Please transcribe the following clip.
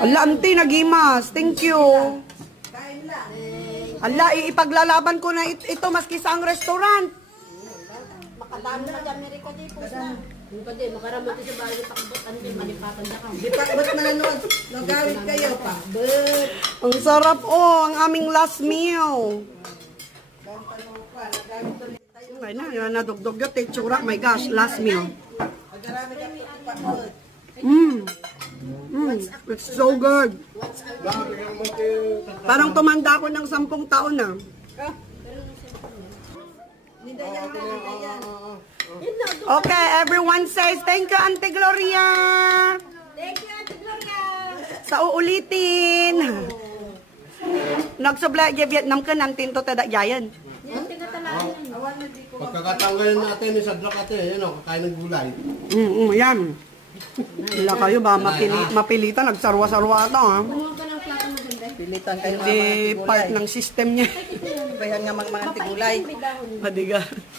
Ala, auntie, nagimas. Thank you. Ala, ipaglalaban ko na ito maski sa ang restaurant. Makadami na dyan, Meriko, di po na. Yung pa din, makaramot sa bahay, pakbot, ano din, malipatan na ka. Di pakbot na ano, nagawit kayo pa. Ang sarap, oh, ang aming last meal. Ay na, nadugdog yung textura. My gosh, last meal. It's so good. Parang tumanda ako ng 10 taon na. Okay, everyone says thank you, Auntie Gloria. Thank you, Ate Gloria. Sa uulitin. Nagsubla Vietnam ka ng tinto tada yayan. Yan, tinatalaan yan. Pagkakatanggalin natin sa drug ate, yun o, kakain ng gulay. Yan. Wala kayo ba mapilitan, nagsarwa-sarwa ito ha. Kumuha ka ng plato maganda. Pilitan kayo ng Hindi mga part tigulay. ng system niya. Bayan nga mga tigulay. Madiga.